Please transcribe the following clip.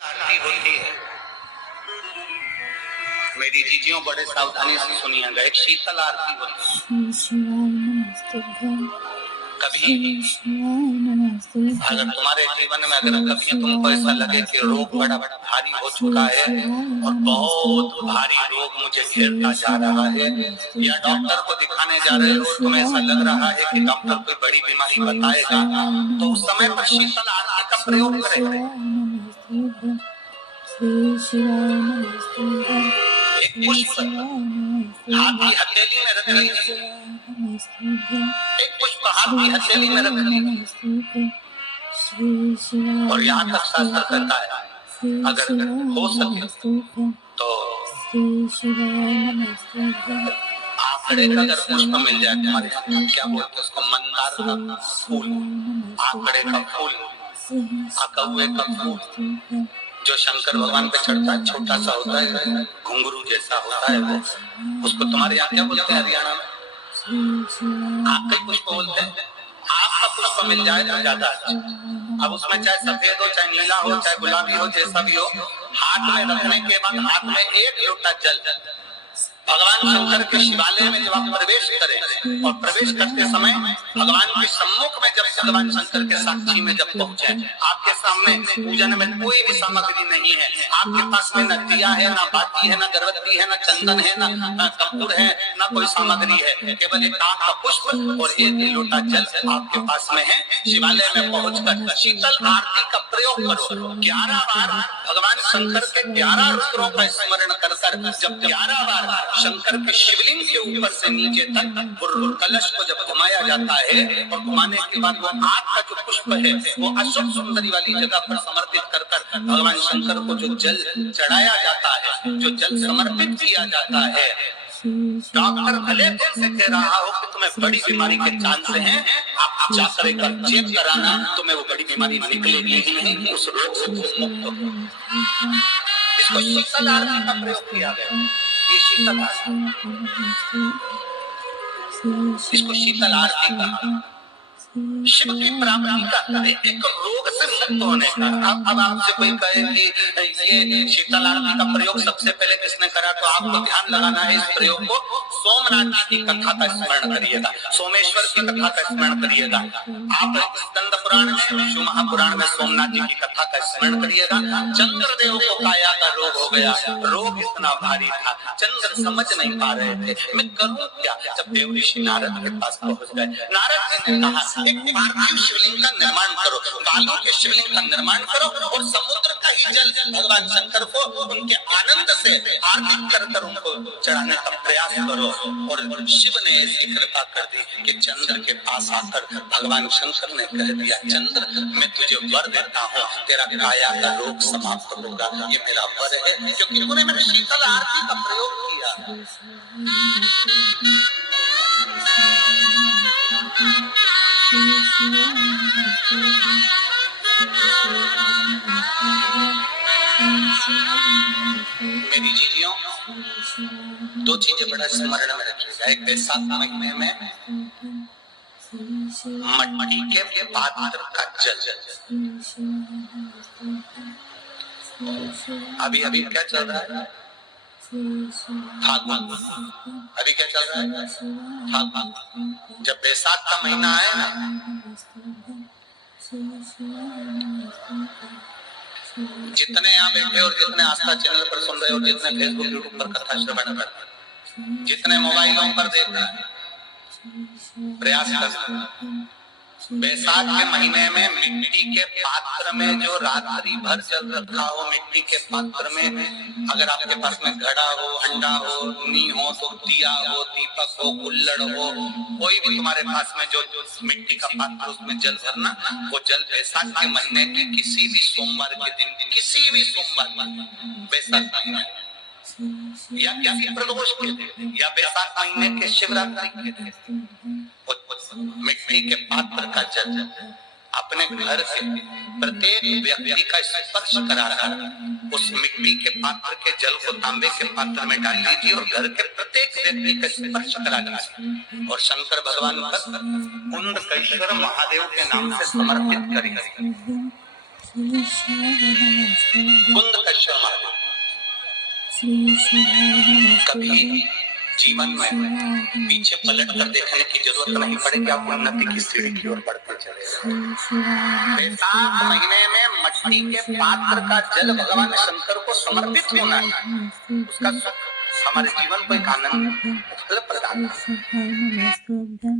आरती होती है। मेरी जीजियों बड़े सावधानी से सुनिएगा। एक शीतल आरती होती है। कभी अगर तुम्हारे जीवन में अगर कभी तुमको ऐसा लगे कि रोग बड़ा भारी हो चुका है और बहुत भारी रोग मुझे घेरता जा रहा है, या डॉक्टर को दिखाने जा रहे हो, तुम्हें ऐसा लग रहा है कि डॉक्टर कोई बड़ी बीमारी बताएगा, तो उस समय पर शीतल आरती का प्रयोग करें। एक पुष्प हाथ की हथेली में रख लीजिए। एक पुष्प हाथ की हथेली में रख लीजिए और यहाँ तक शास्त्र कहता है अगर हो सके तो आंकड़े का अगर पुष्प मिल जाए तुम्हारे हाथ, क्या बोलते हैं उसको, मंदार का फूल, आंकड़े का फूल, अकौवे का फूल जो शंकर भगवान पे चढ़ता है, छोटा सा होता है, घुंघरू जैसा होता है, वो उसको तुम्हारे यहाँ क्या बोलते हैं हरियाणा में? आँख का पुष्प बोलते हैं। आँख का पुष्प मिल जाए तो ज्यादा अच्छा। अब उसमें चाहे सफेद हो, चाहे नीला हो, चाहे गुलाबी हो, जैसा भी हो, हाथ में रखने के बाद हाथ में एक लोटा जल भगवान शंकर के शिवालय में जब आप प्रवेश करें और प्रवेश करते समय भगवान के सम्मुख में जब भगवान शंकर के साक्षी में जब पहुंचे, आपके सामने पूजन में कोई भी सामग्री नहीं है, आपके पास में न दिया है, न बाती है, न गर्भवती है, न चंदन है, न कपूर है, न कोई सामग्री है, केवल एक आँख का पुष्प और एक लोटा जल आपके पास में है। शिवालय में पहुंचकर शीतल आरती का प्रयोग करो। 11 बार भगवान शंकर के 11 रुद्रों का स्मरण कर जब 11 बार शंकर के शिवलिंग के ऊपर से नीचे तक कलश को जब घुमाया जाता है और घुमाने के बाद वो आग का जो पुष्प है वो अशोक सुंदरी वाली जगह पर समर्पित कर भगवान शंकर को जो जल चढ़ाया जाता है, जो जल समर्पित किया जाता है, डॉक्टर भले तुमसे कह रहा हो कि तुम्हें बड़ी बीमारी के चांस हैं, आप जाकर एक चेक कराना, तुम्हें वो बड़ी बीमारी निकलेगी ही नहीं, उस रोग से तुम मुक्त हो। इसको शीतल आरती का प्रयोग किया गया। ये शीतल आरती, इसको शीतल आरती का शिव की प्राप्ति का एक रोग से मुक्त होने का। अब आपसे कोई कहे कि ये शीतल आरती का प्रयोग सबसे पहले किसने करा, तो आपको ध्यान लगाना है इस प्रयोग को सोमनाथ जी की कथा का स्मरण करिएगा, सोमेश्वर की कथा का स्मरण करिएगा। आप स्कंद पुराण में, शिव महापुराण में सोमनाथ जी की कथा का स्मरण करिएगा। चंद्रदेव को काया का रोग हो गया, रोग इतना भारी था, चंद्र समझ नहीं पा रहे थे, मैं करूं क्या। जब देव ऋषि नारद के पास पहुंच गए, नारद जी ने कहा एक पार्थिव शिवलिंग का निर्माण करो, बालू के शिवलिंग का निर्माण करो और समुद्र का ही जल भगवान शंकर को उनके आनंद से आरती कर उनको चढ़ाने का प्रयास करो। और शिव ने ऐसी कृपा कर दी कि चंद्र के पास आकर भगवान शंकर ने कह दिया, चंद्र मैं तुझे वर देता हूँ, तेरा काया का रोग समाप्त होगा, ये मेरा वर है, क्योंकि उन्होंने मैंने शीतल आरती का प्रयोग किया। मेरी जीजियों, दो चीजें बड़ा स्मरण में रखिएगा। एक बैसाख महीने में मट्टी के पात्र का जल, अभी अभी क्या चल रहा है, फागुन, अभी क्या चल रहा है, फागुन। जब बैसाख का महीना आए ना, जितने यहाँ बैठे और जितने आस्था चैनल पर सुन रहे हो, जितने फेसबुक यूट्यूब पर कथा श्रवण कर रहे, जितने मोबाइलों पर देख रहे, प्रयास कर, बैसाख के महीने में मिट्टी के पात्र में जो रात्रि भर जल रखा हो, मिट्टी के पात्र में, अगर आपके पास में घड़ा हो, हंडा हो, नी हो, तो दिया हो, दीपक हो, कुल्हड़ हो, कोई भी तुम्हारे पास में जो मिट्टी का पात्र, उसमें जल भरना। वो जल बैसाख के महीने के किसी भी सोमवार के दिन, किसी भी सोमवार बैसाख महीने या किसी प्रदोष के दिन या बैसाख महीने के शिवरात्रि के दिन मिट्टी के पात्र का जल अपने घर के प्रत्येक व्यक्ति का स्पर्श कराकर उस मिट्टी के पात्र के जल को तांबे के पात्र में डाल लीजिए और घर के प्रत्येक व्यक्ति का स्पर्श करा लीजिए और शंकर भगवान पर कुंडकेश्वर महादेव के नाम से समर्पित करिए। कुंदकेश्वर महादेव। कभी जीवन में पीछे पलट कर देखने की जरूरत नहीं पड़े कि आप उन्नति की सीढ़ी की ओर बढ़ते चले। बैसाख महीने में मछली के पात्र का जल भगवान शंकर को समर्पित होना है, उसका सुख हमारे जीवन को एक आनंद फल प्रदान करता है।